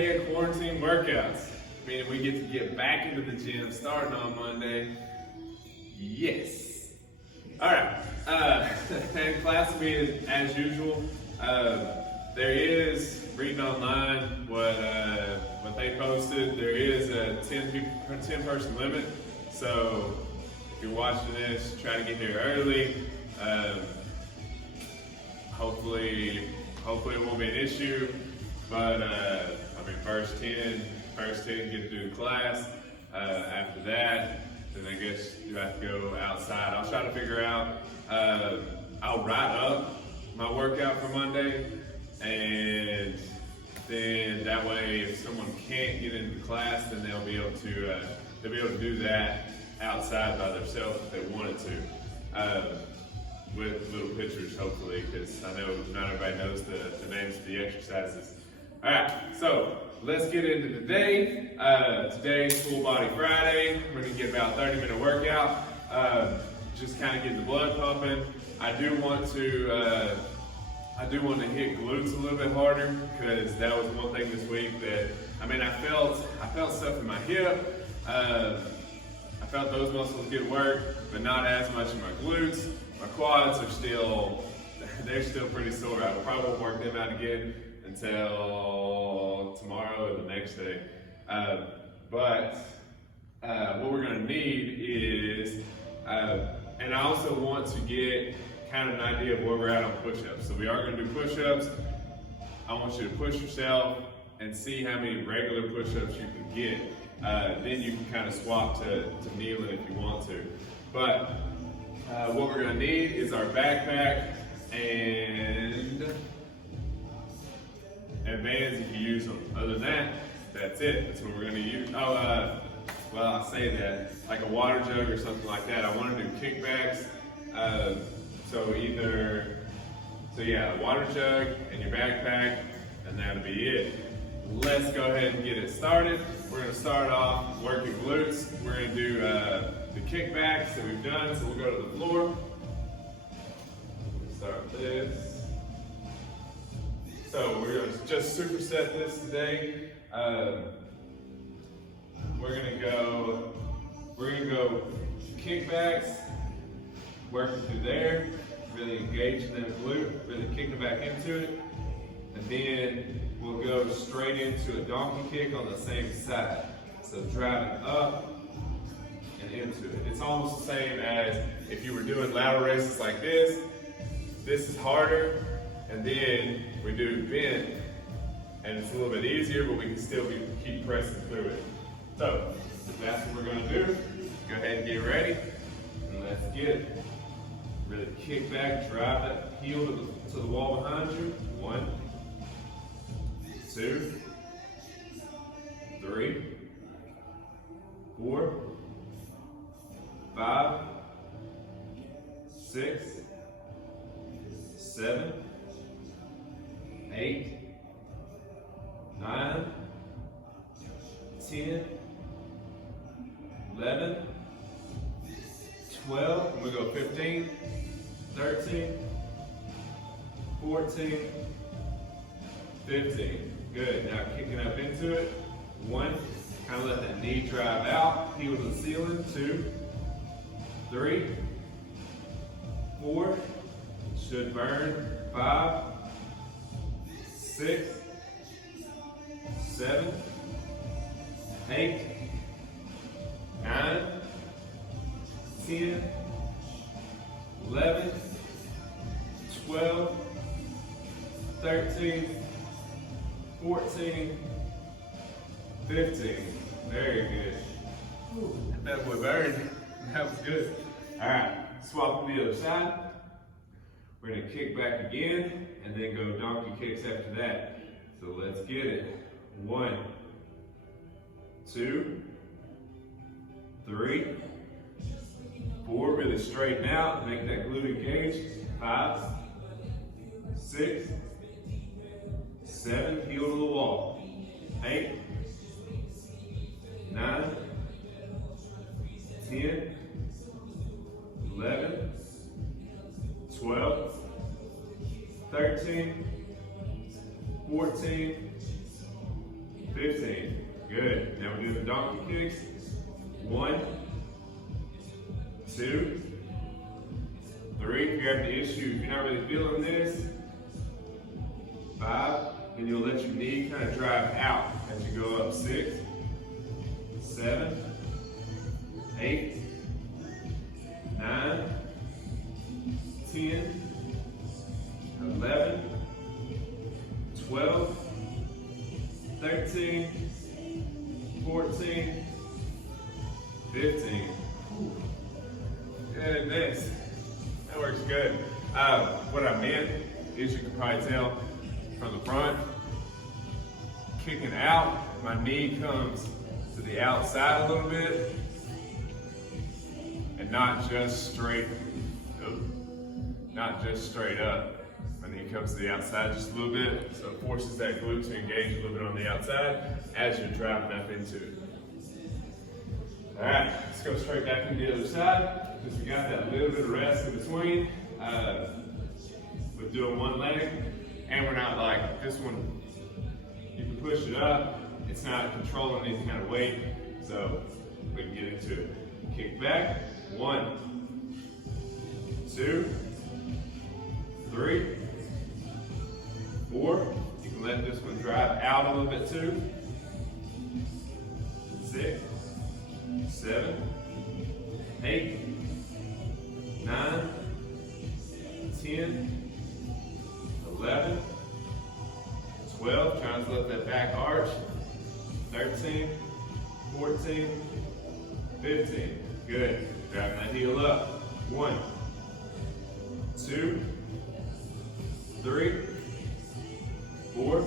day of quarantine workouts, meaning we get to get back into the gym starting on Monday. Yes. All right. And class will be as usual. There is, reading online what they posted, there is a 10 person limit. So if you're watching this, try to get here early. Hopefully it won't be an issue. But I mean, first 10 get to do the class. After that, then I guess you have to go outside. I'll try to figure out. I'll write up my workout for Monday, and then that way, if someone can't get into the class, then they'll be able to do that outside by themselves if they wanted to, with little pictures, hopefully, because I know not everybody knows the names of the exercises. All right, so let's get into today. Today's Full Body Friday. We're gonna get about 30-minute workout. Just kind of get the blood pumping. I do want to hit glutes a little bit harder, because that was one thing this week that, I mean, I felt stuff in my hip. I felt those muscles get worked, but not as much in my glutes. My quads are still pretty sore. I probably won't work them out again until tomorrow or the next day. But what we're gonna need is, and I also want to get kind of an idea of where we're at on push-ups. So we are gonna do push-ups. I want you to push yourself and see how many regular push-ups you can get. Then you can kind of swap to kneeling if you want to. But what we're gonna need is our backpack and bands if you use them. Other than that, that's it. That's what we're gonna use. Oh, well, I say that, like a water jug or something like that. I wanna do kickbacks. So yeah, water jug and your backpack, and that'll be it. Let's go ahead and get it started. We're gonna start off working glutes. We're gonna do the kickbacks that we've done, so we'll go to the floor. Start with this. So we're gonna just superset this today. We're gonna go kickbacks, working through there, really engaging that glute, really kicking back into it, and then we'll go straight into a donkey kick on the same side. So driving up and into it. It's almost the same as if you were doing lateral raises like this. This is harder, and then we do bend, and it's a little bit easier, but we can still keep pressing through it. So that's what we're gonna do. Go ahead and get ready, and let's get it. Really kick back, drive that heel to the wall behind you. 1, 2, 3, 4, 5, 6, 7, 8, 9, 10, 11, 12, and we go 15, 13, 14, 15. Good. Now kicking up into it. 1, kind of let that knee drive out, heel to the ceiling. 2, 3, 4, should burn. 5, 6, 7, 8, 9, 10, 11, 12, 13, 14, 15. Very good. Ooh, that boy burned. That was good. All right, swap to the other side. We're gonna kick back again and then go donkey kicks after that. So let's get it. 1, 2, 3, 4, really straighten out, make that glute engage. 5, 6, 7, heel to the wall. 8, 9, 10, 11, 12, 13, 14, 15. Good. Now we're doing the donkey kicks. 1, 2, 3. If you have any issue, if you're not really feeling this, 5. Then you'll let your knee kind of drive out as you go up. 6, 7, 8, 9, 10, 11, 12, 13, 14, 15. Goodness, that works good. What I meant is, you can probably tell from the front, kicking out, my knee comes to the outside a little bit and not just straight up. My knee comes to the outside just a little bit, so it forces that glute to engage a little bit on the outside as you're driving up into it. All right, let's go straight back into the other side, because we got that little bit of rest in between with doing one leg, and we're not like this one. You can push it up. It's not controlling any kind of weight, so we can get into it. Kick back. 1, 2, 3, 4. You can let this one drive out a little bit too. 6, 7, 8, 9, 10, 11, 12. Trying to let that back arch. 13, 14, 15. Good. Driving that heel up. 1, 2, 3, 4,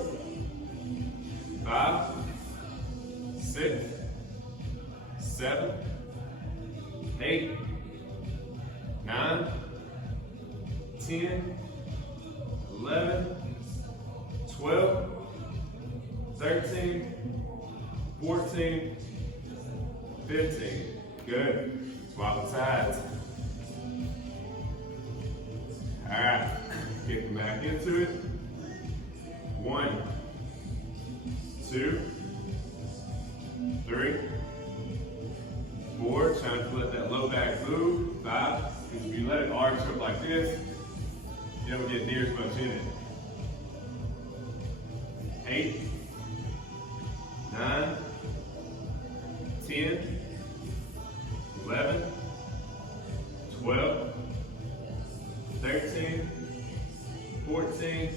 5, 6, 7, 8, 9, 10, 11, 12, 13, 14, 15. Good. Swap sides. All right. Kicking back into it. 1, 2, 3, 4. Trying to let that low back move. 5. Because if you let it arch up like this, you don't get near as much in it. 8, 9, 10, 11, 12, 13, 14,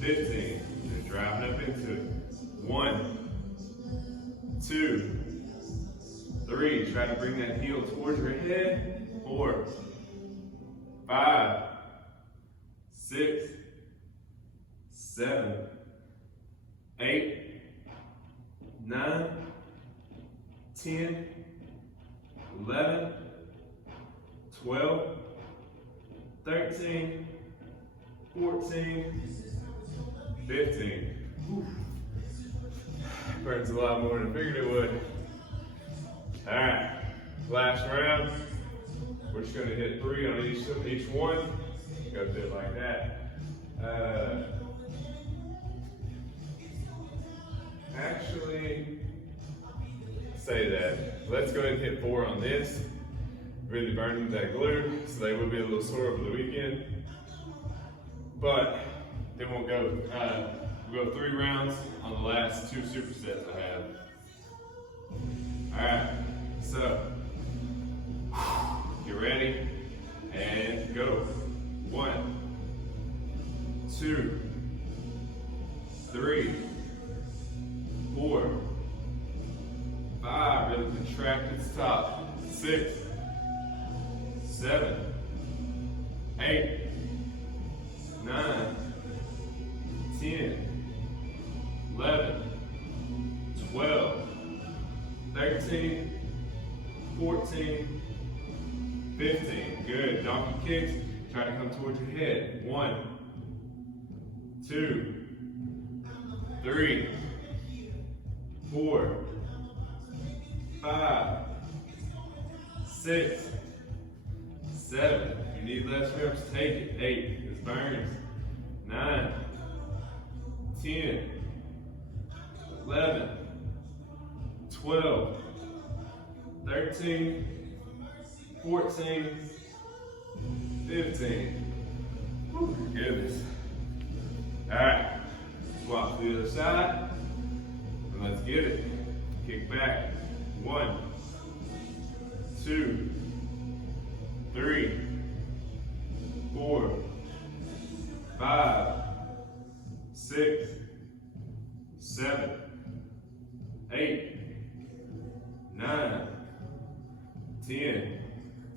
15. And driving up into it. 1, 2, 3. Try to bring that heel towards your head. 4, 5, 6, 7, 8, 9, 10, 11, 12, 13, 14, 15. Burns a lot more than I figured it would. All right, last round. We're just gonna hit 3 on each one. Go through it like that. Actually, say that. Let's go ahead and hit 4 on this. Really burning that glute, so they will be a little sore over the weekend. But then we'll go 3 rounds on the last 2 supersets I have. All right, so get ready and go. 1, 2, 3, 4, 5. Really contract at the top. 6, 7, 8, 9, 10, 11, 12, 13, 14, 15. Good. Donkey kicks. Try to come towards your head. 1, 2, 3, 4, 5, 6, 7. If you need less reps, take it. 8. This burns. 9, 10, 11, 12, 13, 14, 15. Whew, goodness. All right, swap to the other side, and let's get it. Kick back. 1, 2, 3, 4, 5, 6, 7, 8, 9, 10.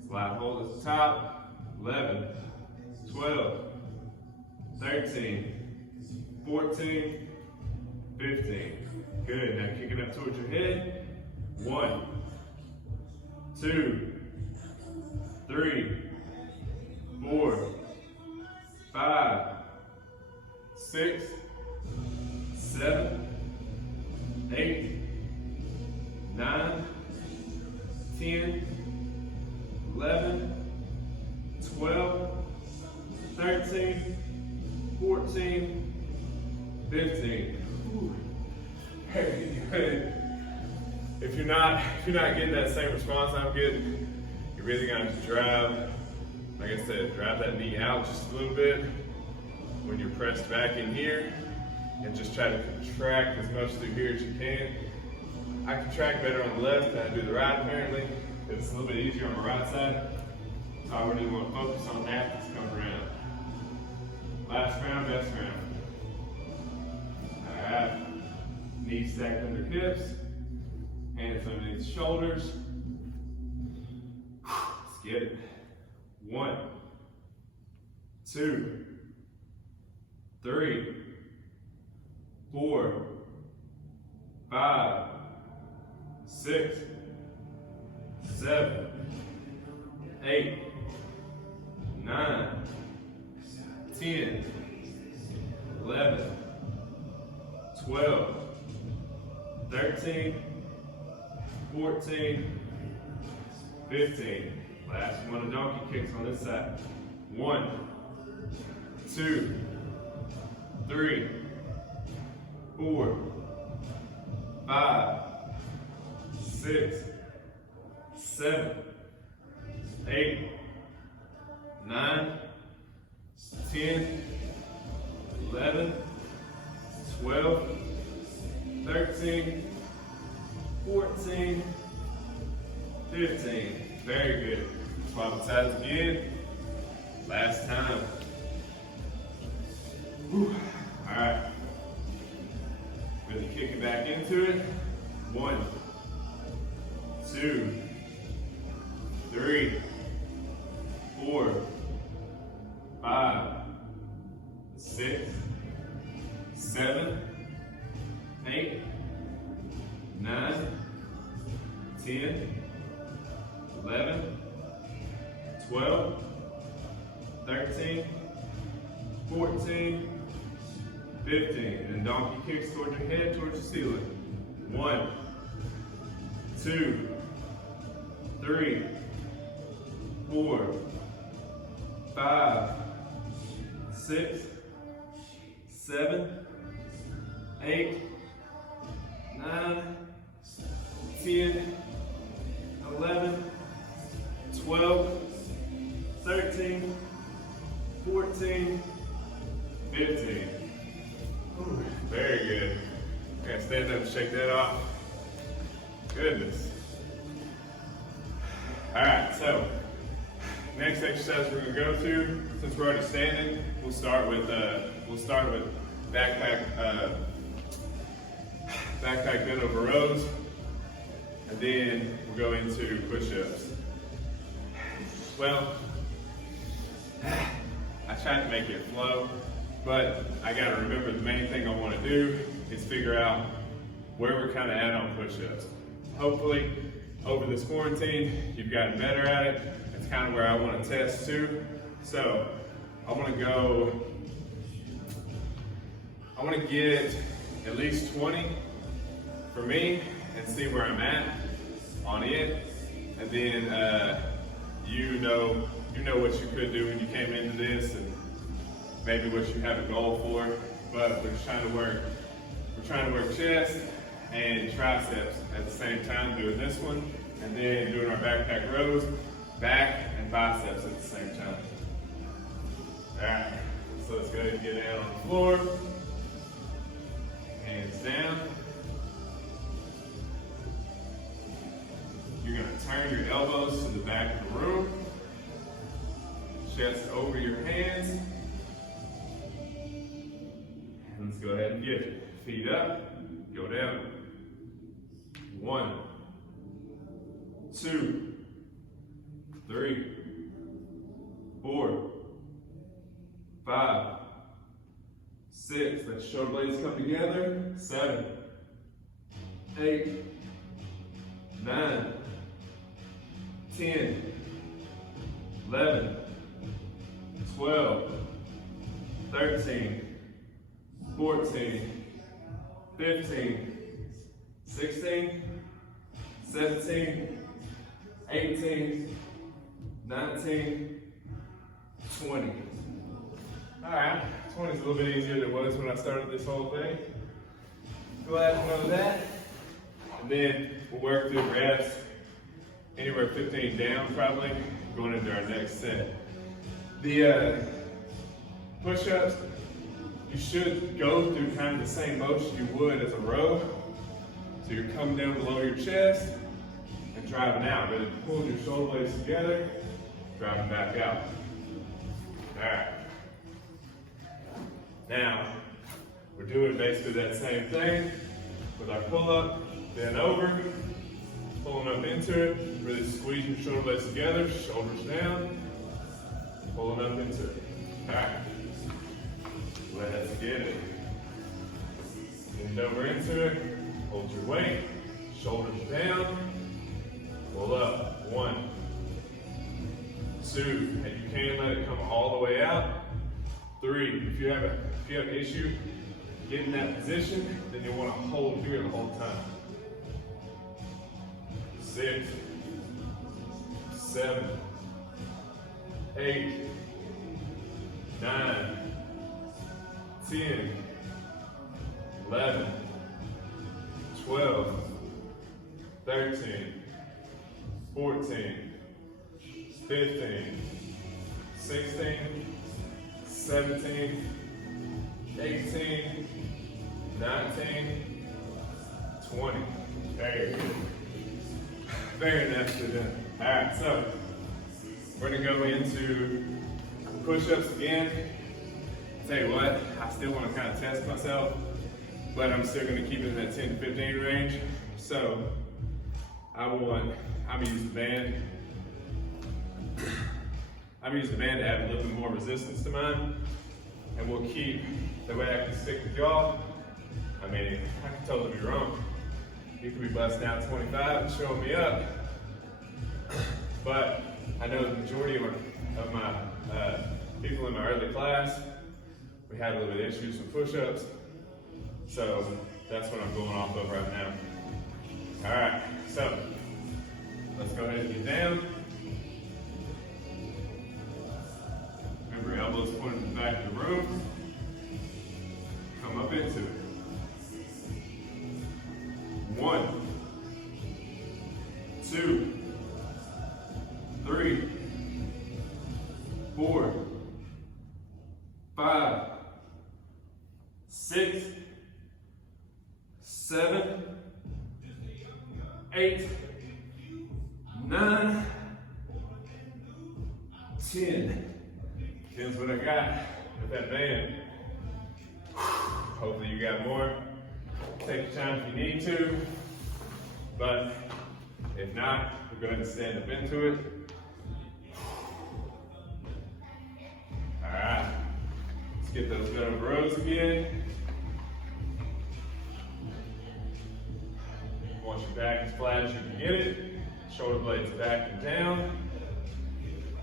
Slide hold at the top. 11, 12, 13, 14, 15. Good. Now kick it up towards your head. 1, 2, 3, 4, 5, 6, 7, 8, 9, 10, 11, 12, 13, 14, 15. Ooh. Very good. If you're not getting that same response I'm getting, you're really gonna drive, like I said, drive that knee out just a little bit when you're pressed back in here, and just try to contract as much through here as you can. I contract better on the left than I do the right, apparently. It's a little bit easier on the right side. So I really want to focus on that this comes around. Last round, best round. All right. Knees stacked under hips. Hands underneath the shoulders. Let's get it. 1, 2, 3, 4, 5, 6, 7, 8, 9, 10, 11, 12, 13, 14, 15. Last one of donkey kicks on this side. 1, 2, 3, 4, 5, 6, 7, 8, 9, 10, 11, 12, 13, 14, 15. Very good. Swap sides again. Last time. Whew. All right. Really kick it back into it. 1, 2, 3, 4, 5, 6, 7, 8, 9, 10, 11, 12, 13, 14, 15. And donkey kicks towards your head, towards the ceiling. 1, 2, 3, 4, 5, 6, 7, 8, 9, 10, 11, 12, 13, 14, 15. Ooh, very good. I gotta stand up and shake that off. Goodness. All right, so next exercise we're gonna go to, since we're already standing, we'll start with backpack bent over rows, and then we'll go into push-ups. Well, I tried to make it flow, but I gotta remember the main thing I wanna do is figure out where we're kinda at on push-ups. Hopefully, over this quarantine, you've gotten better at it. It's kind of where I wanna test too. So, I wanna get at least 20 for me and see where I'm at on it. And then you know what you could do when you came into this and maybe what you have a goal for. But we're trying to work chest, and triceps at the same time doing this one, and then doing our backpack rows, back and biceps at the same time. All right, so let's go ahead and get down on the floor. Hands down. You're gonna turn your elbows to the back of the room. Chest over your hands. And let's go ahead and get it. Feet up, go down. 1, 2, 3, 4, 5, 6. Let your shoulder blades come together. 7, 8, 9, 10, 11, 12, 13, 14, 15, 16, 17, 18, 19, 20. All right, 20 is a little bit easier than it was when I started this whole thing. Glad to know that. And then we'll work through reps, anywhere 15 down probably, going into our next set. The push-ups, you should go through kind of the same motion you would as a row. So you're coming down below your chest and driving out, but then pulling your shoulder blades together, driving back out. All right. Now, we're doing basically that same thing with our pull-up, bend over, pulling up into it, really squeeze your shoulder blades together, shoulders down, pulling up into it. All right. Let's get it. Bend over into it, hold your weight, shoulders down, pull up. 1, 2, and you can let it come all the way out. 3, if you have an issue getting that position, then you'll want to hold here the whole time. 6, 7, 8, 9, 10, 11, 12, 13, 14, 15, 16, 17, 18, 19, 20. Very good. Very nicely done. All right, so we're gonna go into push-ups again. Tell you what, I still want to kind of test myself, but I'm still going to keep it in that 10 to 15 range. So I'm gonna use the band. I'm using the band to add a little bit more resistance to mine, and we'll keep the way I can stick with y'all. I mean, I can totally be wrong. You could be busting out 25 and showing me up, but I know the majority of my people in my early class, we had a little bit of issues with push-ups, so that's what I'm going off of right now. All right, so let's go ahead and get down. Remember, elbows pointed to the back of the room. Come up into it. 1, 2, 3, 4, 5, 6, 7, 8, 9, 10. 10's what I got with that band. Hopefully you got more. Take your time if you need to, but if not, we'll go ahead and stand up into it. All right, let's get those bent over rows again. Want your back as flat as you can get it. Shoulder blades back and down.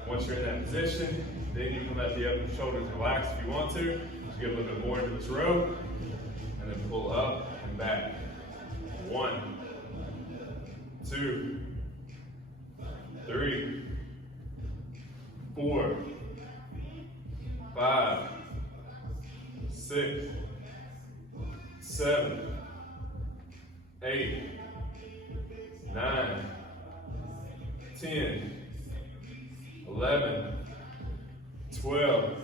Once you're in that position, then you can let the upper shoulders relax if you want to. Just get a little bit more into this row, and then pull up and back. 1, 2, 3, 4, 5, 6, 7, 8, 9, 10, 11, 12,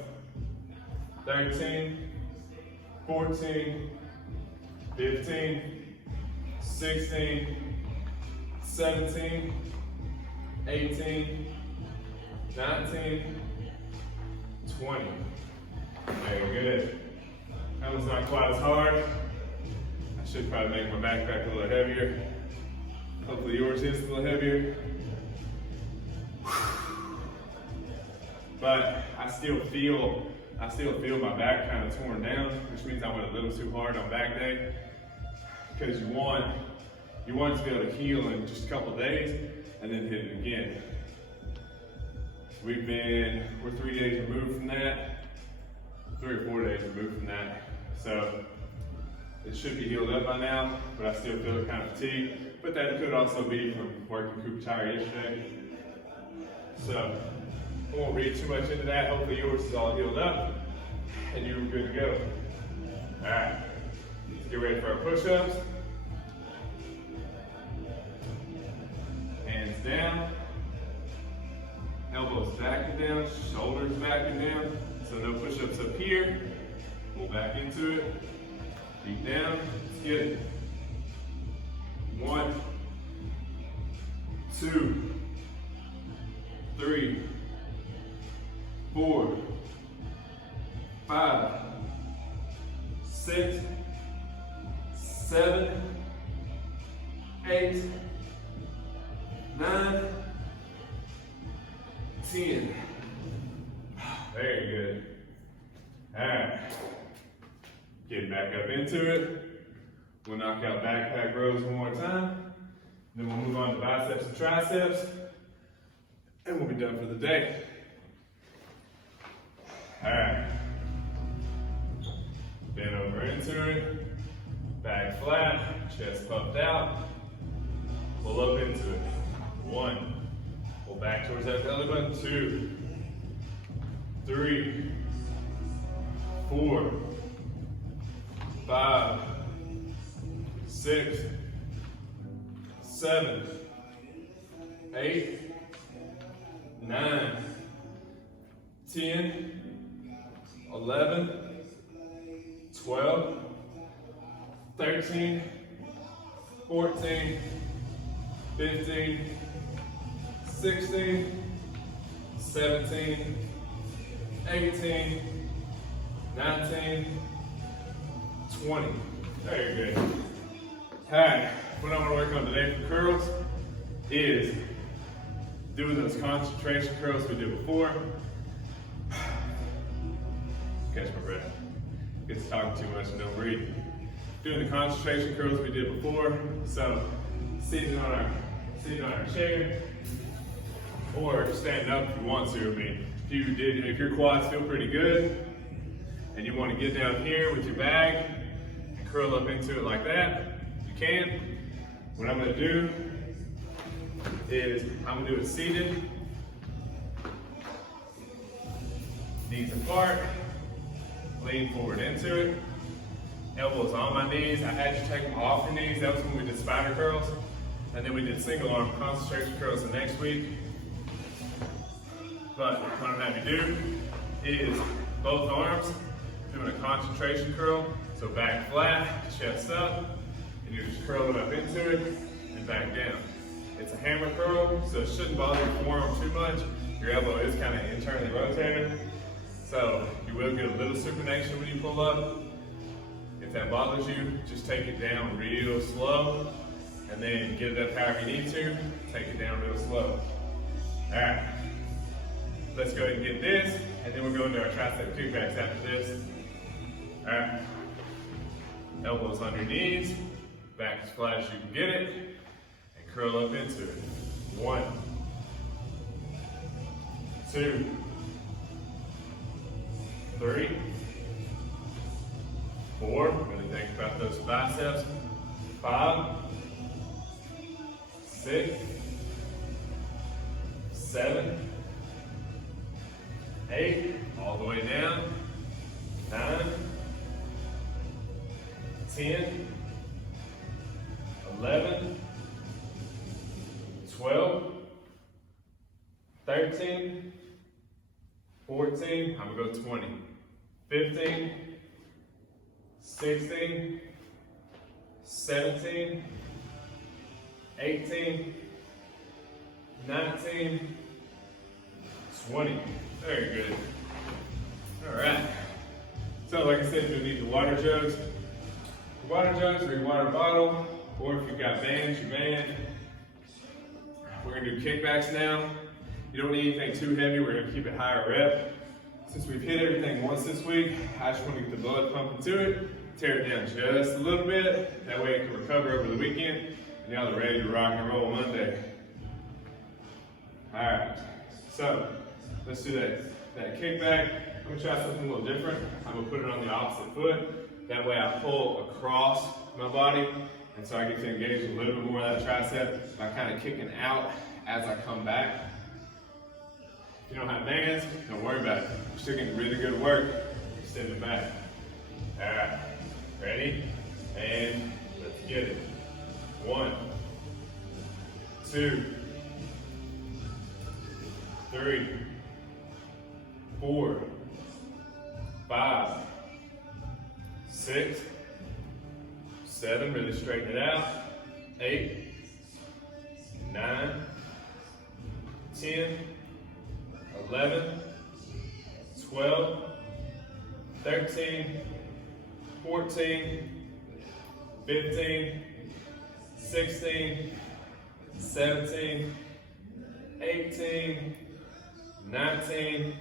13, 14, 15, 16, 17, 18, 19, 20. Very good. That one's not quite as hard. I should probably make my backpack a little heavier. Hopefully yours is a little heavier. But I still feel my back kind of torn down, which means I went a little too hard on back day. Because you want it to be able to heal in just a couple of days and then hit it again. We're 3 days removed from that, 3 or 4 days removed from that. So it should be healed up by now, but I still feel kind of fatigued. But that could also be from working Cooper tire yesterday. So I won't read too much into that. Hopefully yours is all healed up and you're good to go. All right, let's get ready for our push-ups. Hands down, elbows back and down, shoulders back and down. So no push-ups up here. Pull back into it. Feet down. Let's get it. 1, 2, 3, 4, 5, 6, 7, 8, 9, 10. Very good. All right. Get back up into it. We'll knock out backpack rows one more time. Then we'll move on to biceps and triceps. And we'll be done for the day. All right. Bend over into it. Back flat, chest puffed out. Pull up into it. 1. Pull back towards that belly button. 2, 3, 4, 5, 6, 7, 8, 9, 10, 11, 12, 13, 14, 15, 16, 17, 18, 19, 20. Very good. All right, what I'm gonna work on today for curls is doing those concentration curls we did before. Catch my breath. Get to talking too much and don't breathe. Doing the concentration curls we did before. So sitting on our chair, or standing up if you want to. I mean, if your quads feel pretty good, and you want to get down here with your bag and curl up into it like that, you can. What I'm going to do is I'm going to do it seated, knees apart, lean forward into it, elbows on my knees. I had you take them off your knees. That was when we did spider curls. And then we did single arm concentration curls the next week. But what I'm going to do is both arms doing a concentration curl. So back flat, chest up, and you're just curling up into it and back down. It's a hammer curl, so it shouldn't bother your forearm too much. Your elbow is kind of internally rotated. So you will get a little supination when you pull up. If that bothers you, just take it down real slow, and then get it up however you need to. Take it down real slow. All right, let's go ahead and get this, and then we'll go into our tricep kickbacks after this. All right, elbows on your knees, back as flat as you can get it, and curl up into it. 1, 2, 3, 4, really think about those biceps. 5, 6, 7, 8, all the way down. 9, 10, 11, 12, 13, 14, I'm gonna go 20, 15, 16, 17, 18, 19, 20. Very good. All right. So like I said, you'll need the water jugs. Your water jugs or your water bottle, or if you've got bands, your band. We're gonna do kickbacks now. You don't need anything too heavy. We're gonna keep it higher rep. Since we've hit everything once this week, I just want to get the blood pumping to it, tear it down just a little bit. That way it can recover over the weekend, and y'all are ready to rock and roll Monday. All right, so let's do that kickback. I'm gonna try something a little different. I'm gonna put it on the opposite foot. That way I pull across my body, and so I get to engage a little bit more of that tricep by kind of kicking out as I come back. If you don't have bands, don't worry about it. You're still getting really good work. Extend it back. All right, ready? And let's get it. 1, 2, 3, 4, 5, 6, 7, really straighten it out. 8, 9, 10, 11, 12, 13, 14, 15, 16, 17, 18, 19,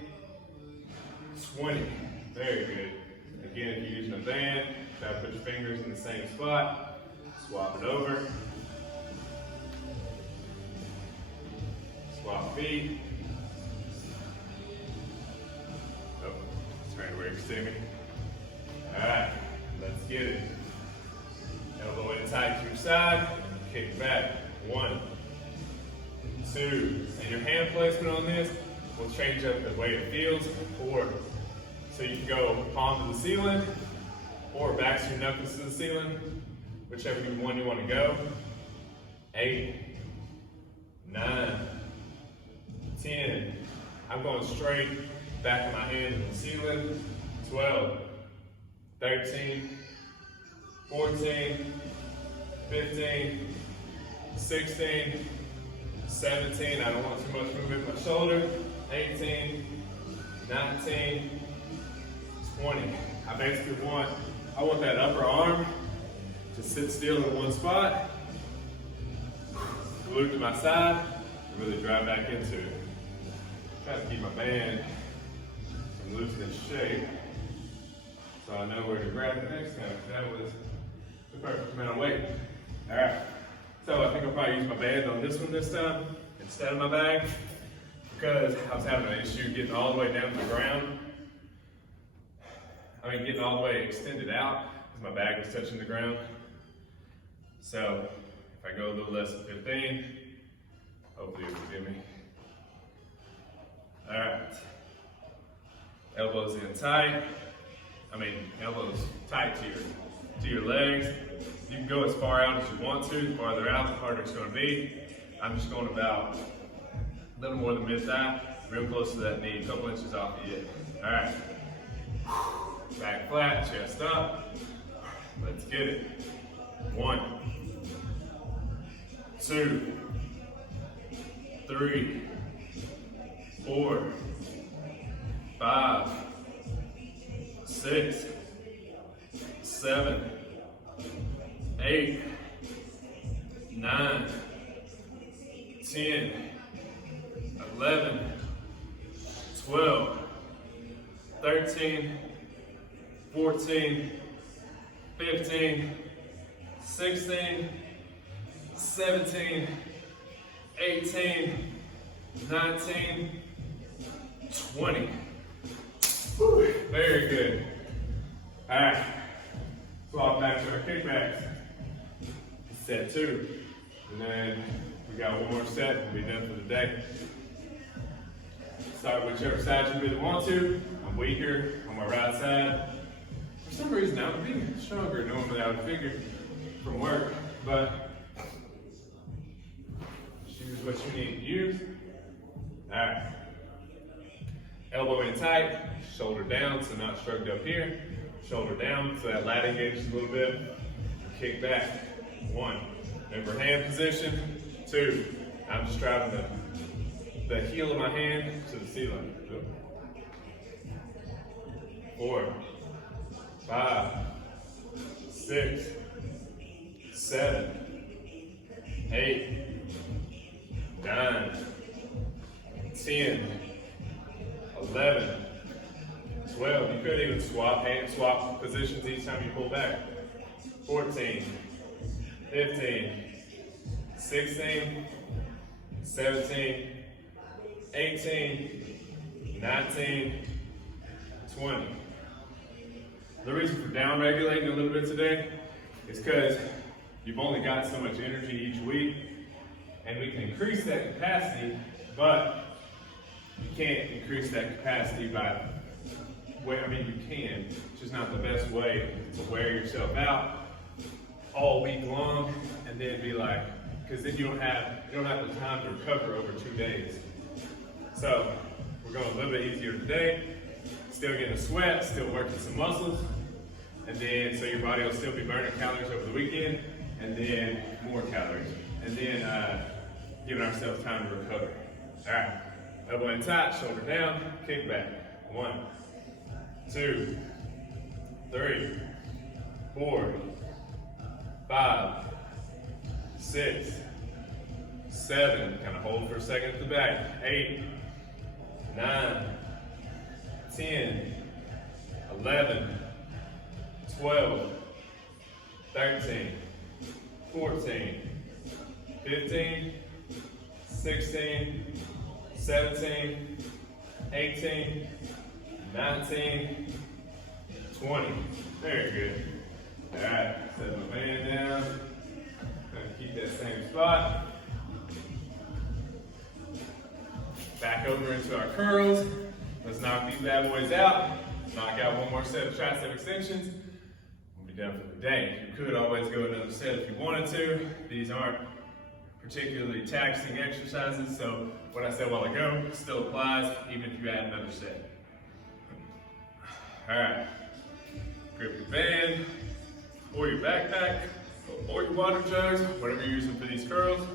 20. Very good. Again, if you're using a band, try to put your fingers in the same spot. Swap it over. Swap feet. Oh, it's right where you see me. All right, let's get it. Elbow in tight to your side. Kick back. 1, 2, and your hand placement on this will change up the way it feels. 4, so you can go palm to the ceiling or back to your knuckles to the ceiling, whichever one you want to go. 8, 9, 10. I'm going straight, back of my hand to the ceiling. 12, 13, 14, 15, 16, 17, I don't want too much movement in my shoulder. 18, 19, 20. I basically want that upper arm to sit still in one spot, glute to my side, and really drive back into it. Try to keep my band from losing its shape, so I know where to grab it next time, because that was the perfect amount of weight. All right, so I think I'll probably use my band on this one this time instead of my bag, because I was having an issue getting all the way down to the ground. I mean, getting all the way extended out, because my bag was touching the ground. So if I go a little less than 15, hopefully it'll forgive me. All right, elbows in tight. Elbows tight to your legs. You can go as far out as you want to. The farther out, the harder it's going to be. I'm just going about a little more than mid-thigh, real close to that knee, a couple inches off the edge. All right, back flat, chest up. Let's get it. 1, 2, 3, 4, 5, 6, 7, 8, 9, 10, 11, 12, 13, 14, 15, 16, 17, 18, 19, 20. Whew, very good. All right, swap back to our kickbacks. Set 2, and then we got one more set and we'll be done for the day. Start whichever side you really want to. I'm weaker on my right side. For some reason, I'm being stronger normally, I would figure, from work. But what you need to use. All right. Elbow in tight, shoulder down, so not shrugged up here. Shoulder down, so that lat engages a little bit. Kick back. 1. Remember hand position. 2. I'm just driving the heel of my hand to the ceiling. 4, 5, 6, 7, 8, 9, 10, 11, 12. You could even swap positions each time you pull back. 14, 15, 16, 17, 18, 19, 20. The reason for down regulating a little bit today is because you've only got so much energy each week, and we can increase that capacity, but you can't increase that capacity by, I mean, you can, it's just not the best way to wear yourself out all week long, and then be like, because then you don't have the time to recover over 2 days. So we're going a little bit easier today, still getting a sweat, still working some muscles, and then so your body will still be burning calories over the weekend, and then more calories, and then giving ourselves time to recover. All right, elbow in tight, shoulder down, kick back. 1, 2, 3, 4, 5, 6, 7, kind of hold for a second at the back. 8, 9, 10, 11, 12, 13, 14, 15, 16, 17, 18, 19, 20. Very good. All right, set my band down. Kind of keep that same spot. Back over into our curls. Let's knock these bad boys out. Knock out one more set of tricep extensions. We'll be done for the day. You could always go another set if you wanted to. These aren't particularly taxing exercises, so what I said a while ago still applies even if you add another set. All right, grip your band, or your backpack, or your water jugs, whatever you're using for these curls.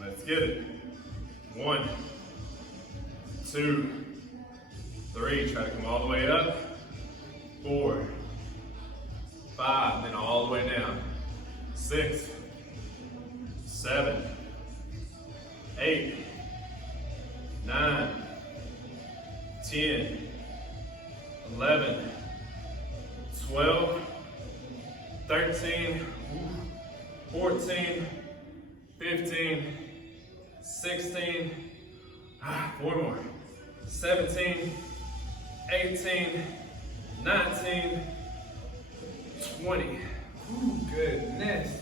Let's get it. 1, 2, 3, try to come all the way up. 4, 5, then all the way down. 6, 7, 8, 9, 10, 11, 12, 13, 14, 15, 16, 4 more, 17, 18, 19, 20. Ooh, goodness.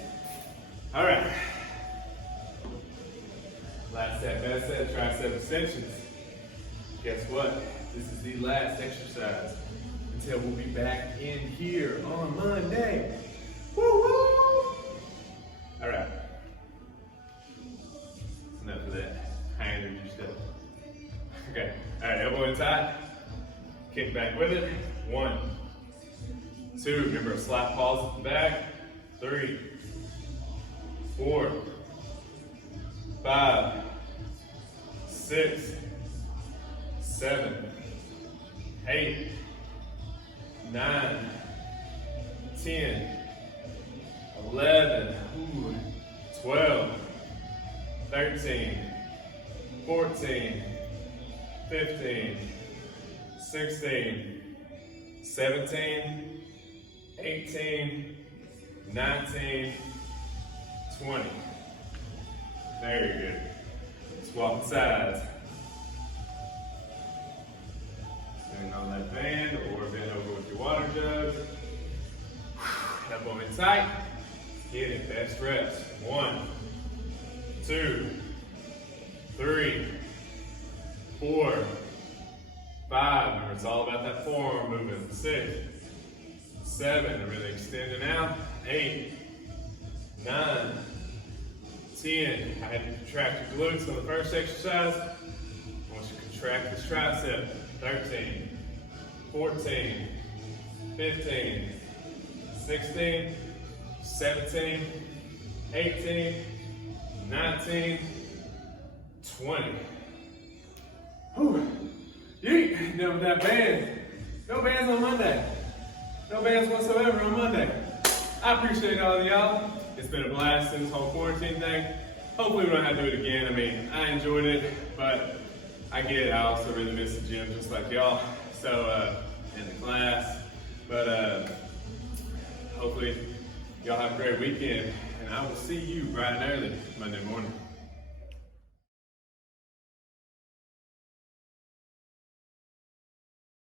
All right. Last set, best set, tricep extensions. Guess what? This is the last exercise until we'll be back in here on Monday. Woo woo! All right. That's enough of that high energy stuff. Okay. All right, elbow in tight. Kick back with it. 1, 2. Remember a slight pause at the back. 3, 4, 5, 6, 7, 8, 9, 10, 11, 12, 13, 14, 15, 16, 17, 18, 19, 20. Very good. Swap sides. Stand on that band or bend over with your water jug. Elbow in tight. Get it. Best reps. 1, 2, 3, 4, 5. Remember, it's all about that forearm movement. 6, 7. Really extending out. 8, 9, 10, I had to contract your glutes on the first exercise. I want you to contract this tricep. 13, 14, 15, 16, 17, 18, 19, 20. Whew. Yeet, done with that band. No bands on Monday. No bands whatsoever on Monday. I appreciate all of y'all. It's been a blast in this whole quarantine thing. Hopefully we don't have to do it again. I mean, I enjoyed it, but I get it. I also really miss the gym just like y'all. So, in the class. But hopefully y'all have a great weekend. And I will see you bright and early Monday morning.